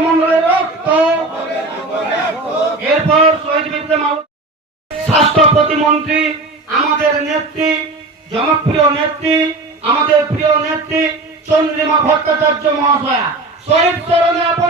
বঙ্গমঙ্গলের রক্ত। এরপর শহীদ স্বাস্থ্য প্রতিমন্ত্রী, আমাদের নেত্রী, জনপ্রিয় নেত্রী, আমাদের প্রিয় নেত্রী, চন্দ্রিমা ভট্টাচার্য মহাশয়া। শহীদ চরণে আপন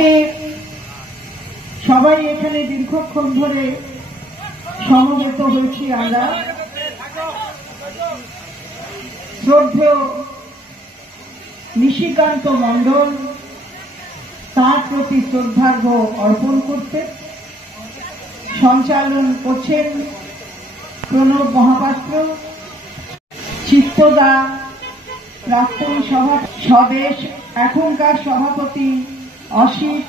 আজকে সবাই এখানে দীর্ঘক্ষণ ধরে সমবেত হয়েছি আমরা। শ্রদ্ধেয় নিশিকান্ত মণ্ডল, তার প্রতি শ্রদ্ধার্ঘ অর্পণ করতে সঞ্চালন করছেন প্রণব মহাপাত্র। চিত্তদা প্রাক্তন সভা স্বদেশ, এখনকার সভাপতি অসিত,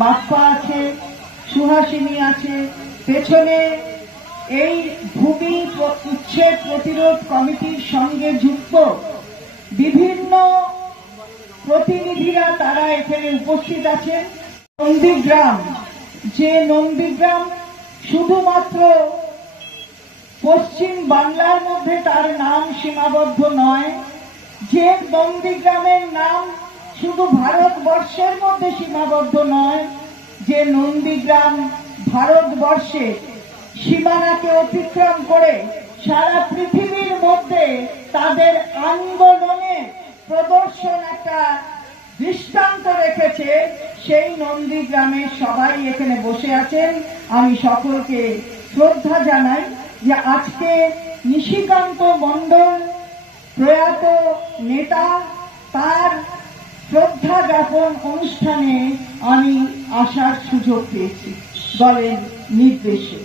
বাপ্পা আছে, সুহাসিনী আছে, পেছনে এই ভূমি উচ্ছেদ প্রতিরোধ কমিটির সঙ্গে যুক্ত। বিভিন্ন প্রতিনিধিরা তারা এখানে উপস্থিত আছেন। নন্দীগ্রাম, যে নন্দীগ্রাম শুধুমাত্র পশ্চিম বাংলার মধ্যে তার নাম সীমাবদ্ধ নয়, যে নন্দীগ্রামের নাম শুধু ভারতবর্ষের মধ্যে সীমাবদ্ধ নয়, যে নন্দীগ্রাম ভারতবর্ষে সীমানাকে অতিক্রম করে সারা পৃথিবীর মধ্যে তাদের আন্দোলনে প্রদর্শন একটা দৃষ্টান্ত রেখেছে, সেই নন্দীগ্রামের সবাই এখানে বসে আছেন। আমি সকলকে শ্রদ্ধা জানাই যে আজকে নিশিকান্ত মণ্ডল প্রয়াত নেতা, তার শ্রদ্ধা জ্ঞাপন অনুষ্ঠানে আমি আসার সুযোগ পেয়েছি। দলের নির্দেশে